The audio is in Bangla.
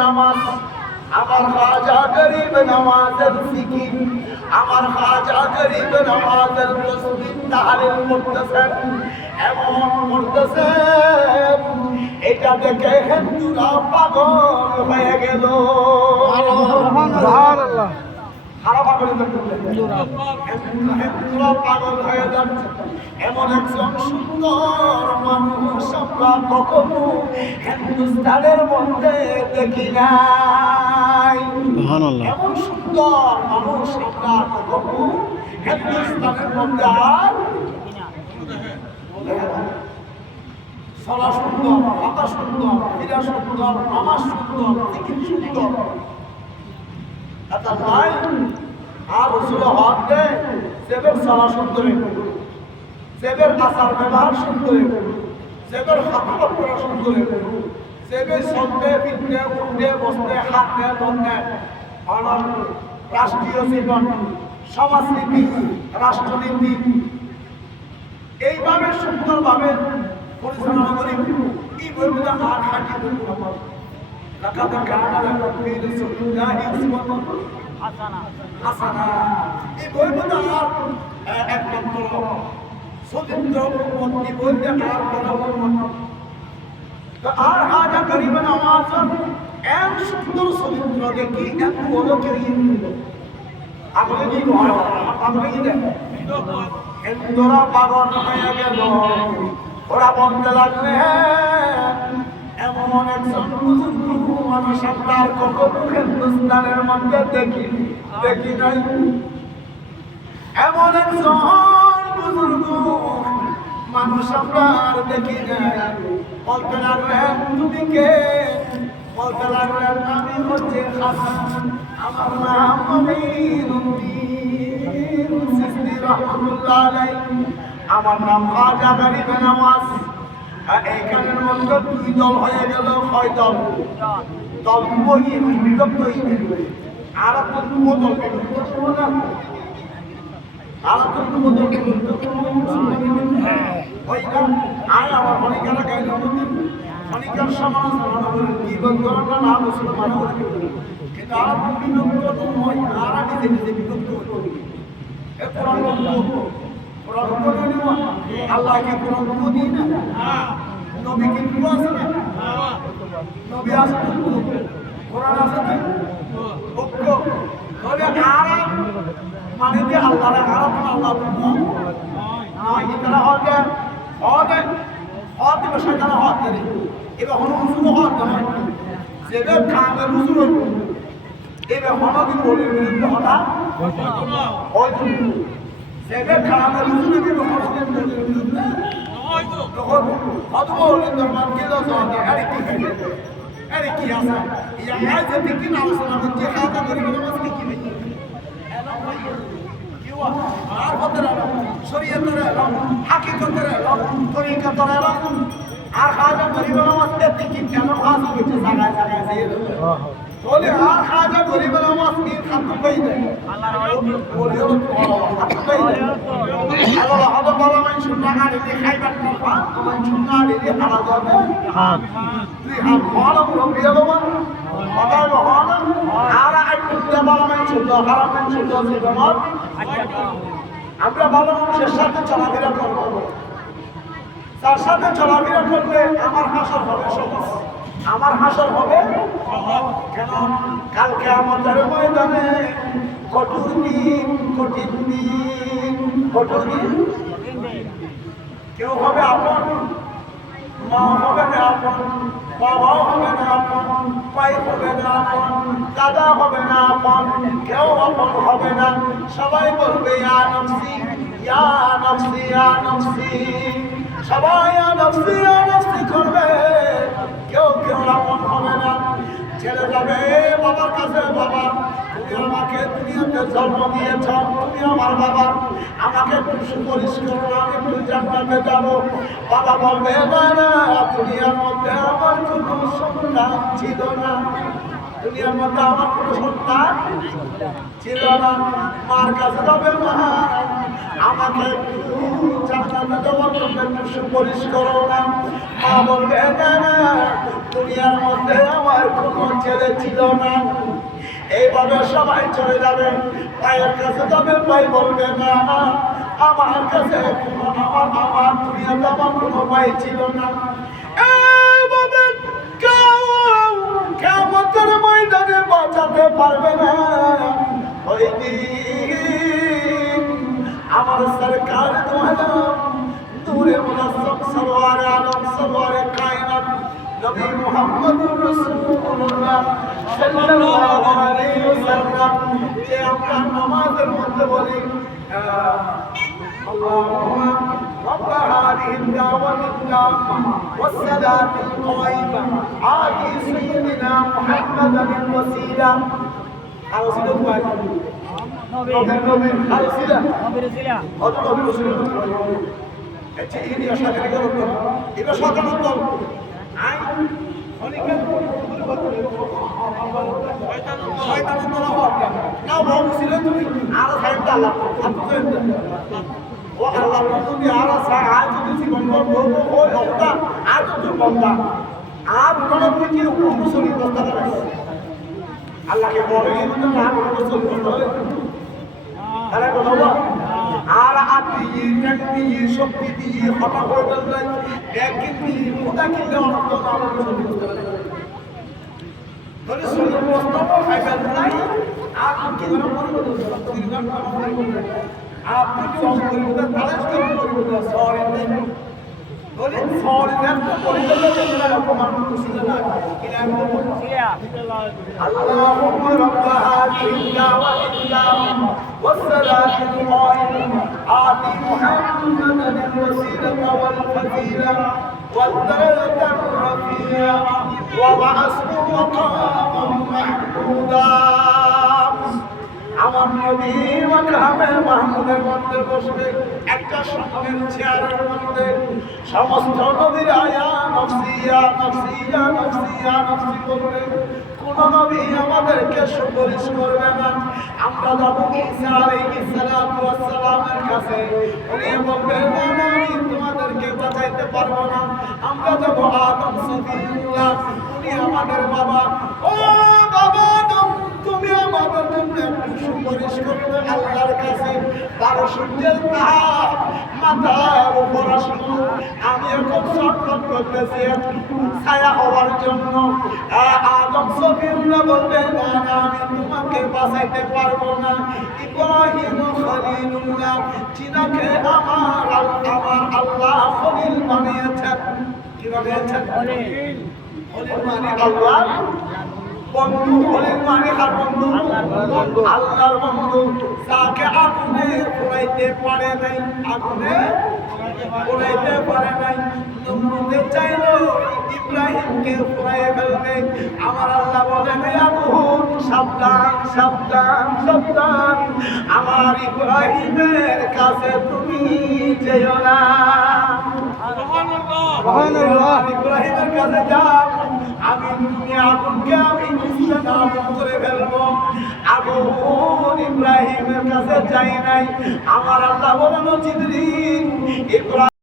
নামাজ, আমার খাজা গরিব নামাজের জিকির, আমার খাজা গরিব নামাজের তসবিহ তাহলিল করতেছেন, এমন করতেছেন এটা দেখে হিন্দুরা পাগল হয়ে গেল। সুবহানাল্লাহ। হিন্দুরা পাগল হয়ে যাচ্ছে। এমন একজন সুন্দর মানুষ আমরা কখনো হিন্দুস্তানের মধ্যে দেখি নাই। এমন সুন্দর মানুষ আমরা কখনো হিন্দুস্তানের মধ্যে আর চলা সুন্দর, কথা সুন্দর, ক্রীড়া সুন্দর, নামাজ সুন্দর, জিকির সুন্দর, এটা নাই। আর রসুল হক দেয় সেবের চলা সুন্দর, সেবের আচার ব্যবহার সুন্দর, সেবের হাত করা সুন্দর, সেবের চলতে ফিরতে উঠতে বসতে হাঁটতে বলতে রাষ্ট্রীয় জীবন, সমাজনীতি, রাষ্ট্রনীতি এইভাবে সুন্দরভাবে পরিচালনা করি। এই বইগুলো আর হাঁটি লাকাদ কানা লাকুম ফি রাসূলিল্লাহি উসওয়াতুন হাসানাহ। এই বইগুলো আর একমাত্র চরিত্র উন্নতি বলতে আর কোনো আর হাজা গরিব নামাজ এম সুন্দর চরিত্র দেখি এত বড় কেউ আপনি কি আপনি কি দেখেন হিন্দুরা পাগল হয়ে গেল। ওরা বলতে লাগলেন এমন একজন বুজুর্গ মানুষ আমরা কখনো হিন্দুস্তানের মধ্যে দেখি নাই। এমন একজন বুজুর্গ মানুষ আমরা আর দেখি নাই। বলতে লাগলেন তুমি কে? বলতে লাগলেন আমি হচ্ছে হাসান, আমার নাম আমিরুদ্দিন সিস্তি রহমাতুল্লাহ আলাইহি, আমার নাম খাজা গরিব নামাজ। এইখানের মধ্যে দুই দল হয়ে গেল। কয় দল? দল বিভক্ত আর দল আমার হনিকারা গাইল হনিকার সমালোচনা করে বিভক্ত করাটা না মুসলমান কিন্তু আর বিভক্ত নয়, আর নিজে নিজে বিভক্ত আল্লাহ কি কোরআন দিই না? নবী কি আছে না? নবী আছে, কোরআন আছে না? ঐক্য তবে আরাম মানে যে আল্লাহর আরাম আল্লাহ নয়। এটা হবে হবে হবে শয়তান হবে এবার হলো উসুল হবে না যেবে কামের উসুল এবার হলো কি বলে বিরুদ্ধে হতা হয় সেবে কামের উসুল এবার হলো কি বলে বিরুদ্ধে হয় তো তখন কত বলে দরবার কে দাও সাথে আরে কি খাইবে আরে কি আছে ইয়া আইছে কি নাম শোনা হচ্ছে হাতা করে নামাজ কি কি আর কতরা শরীয়তের হাকিকতের তরিকাতের আর খাজা গরিব নামাজ দেখতে কি কেন খাস হচ্ছে জায়গায় জায়গায় দিয়ে বলে আর খাজা গরিব নামাজ কি খাদ্য পাই দেয় আল্লাহর বলে খাদ্য পাই দেয় আল্লাহ হযরত বলা মান সুন্নাহ আরে খাইবার কথা মান সুন্নাহ আরে হারাল যাবে হ্যাঁ তুই হাত বলা রবি আলমা কথা বলা আর একটু বলা মান সুন্নাহ হারাম মান সুন্নাহ জীবন আমরা ভালো মানুষের সাথে চলাফেরা করব, তার সাথে চলাফেরা করলে আমার হাসর হবে সহজ, আমার হাসর হবে কেন কালকে আমাদের ময়দানে কঠোর দিন, কঠিন দিন, কঠোর দিন। কেউ হবে আপন, মা হবে না আপন, বাবাও হবে না আপন, ভাই হবে না আপন, দাদা হবে না আপন, কেউ আপন হবে না। সবাই বলবে ইয়া নফসি ইয়া নফসি ইয়া নফসি, সবাই ইয়া নফসি ইয়া নফসি করবে, কেউ কেউ আপন হবে না। ছেলে যাবে বাবার কাছে, বাবা তুমি আমাকে দুনিয়াতে জন্ম দিয়েছ, তুমি আমার বাবা, আমাকে একটু সুপারিশ করো, আমি একটু জান্নাতে যাব। বাবা বলবে না দুনিয়ার মধ্যে আমার কোনো সন্তান ছিল না, দুনিয়ার মধ্যে আমার কোনো সন্তান ছিল না। মার কাছে যাবে মা আমাকে একটু জান্নাতে দেওয়ার জন্য একটু সুপারিশ করো না। মা বলবে না না, দুনিয়ার মধ্যে আমার কোনো ছেলে ছিল না। এইভাবে সবাই চলে যাবে, পায়ের কাছে যাবে, পাই বলবে না না, আমার কাছে আমার দুনিয়াতে আমার কোনো ভাই ছিল না। এইভাবে কিয়ামতের ময়দানে বাঁচাতে পারবে না। ওই দিন আমার সরকার নূরে মুজাসসাম সরওয়ারে আলম সরওয়ারে কায়নাত নবী মুহাম্মদুর রাসূলুল্লাহ সাল্লাল্লাহু আলাইহি ওয়াসাল্লাম যে আমরা নামাজের মধ্যে বলি আল্লাহুম্মা رب هذه الدعوة التامة والصلاة القائمة آت سيدنا محمدا الوسيلة ও আল্লাহ তুমি আর আজ যদি জীবন করবো ওই হত্যা আজ তো বন্ধা আর কোনো কি মুসলিম বন্ধা করে আল্লাহকে বলে কিন্তু না মুসলিম বন্ধা হয় তাহলে বলবো আর আপনি ট্যাগ দিয়ে শক্তি দিয়ে হঠাৎ করে বলবেন একদিন দিয়ে মোটা কিনলে অনন্ত আমার মুসলিম বন্ধা করে তাহলে সুন্দর প্রস্তাব খাইবেন নাই আর কি করে বলবো আপনি সংস্কৃতিতে তালাশ করে পরিবর্তন সরেন বলে সরেন তো পরিবর্তন করে অপমান করছিল না কিনা আল্লাহুম্মা রাব্ব হাযিহি দাওয়াতি তাম্মা والصلاة القائمة آت محمدا الوسيلة والفضيلة والدرجة الرفيعة وبعثه مقاما محمودا আমার নবী মাকামে মাহমুদের মধ্যে বসবে একটা স্বপ্নের চেয়ারের মধ্যে সমস্ত নবীর আয়া নফসিয়া নফসিয়া নফসিয়া নফসি করবে। কোন নবী আমাদেরকে সুপারিশ করবে না। আমরা যাব ঈসা আলাইহিস সালাতু ওয়াস সালামের কাছে, উনি বলবেন না আমি তোমাদেরকে বাঁচাইতে পারবো না। আমরা যাব আদম সফিউল্লাহ, উনি আমাদের বাবা। ও বাবা আদম, তুমি আমাদের জন্য একটু সুপারিশ করবে আল্লাহর কাছে। 12 সূর্যের তাপ মাথার উপর আসলো, আমি এখন ছটফট করতেছি একটু ছায়া হওয়ার জন্য। আদম সফিউল্লাহ বলবে না আমি তোমাকে বাঁচাইতে পারবো না। ইব্রাহিম খলিলুল্লাহ, যিনাকে আমার আল্লাহ খলিল বানিয়েছেন। কি বানিয়েছেন? খলিল মানে আল্লাহ বন্ধু, খলিল মানে কার বন্ধু? আল্লাহর বন্ধু। তাকে আগুনে পোড়াইতে পারে নাই, আগুনে পোড়াইতে পারে নাই। নমরুদে চাইলো ইব্রাহিমকে পোড়াইয়ে ফেলবে, আমার আল্লাহ বলেন আগুন সাবধান সাবধান সাবধান, আমার ইব্রাহিমের কাছে তুমি যেও না। সুবহানাল্লাহ। ইব্রাহিমের কাছে যাও, আমি তুমি আগুনকে আমি নিঃসন্দেহ করে ফেলবো। আগুন ইব্রাহিমের কাছে যাই নাই, আমার আল্লাহ বলেন জিবরিল ইব্রাহিম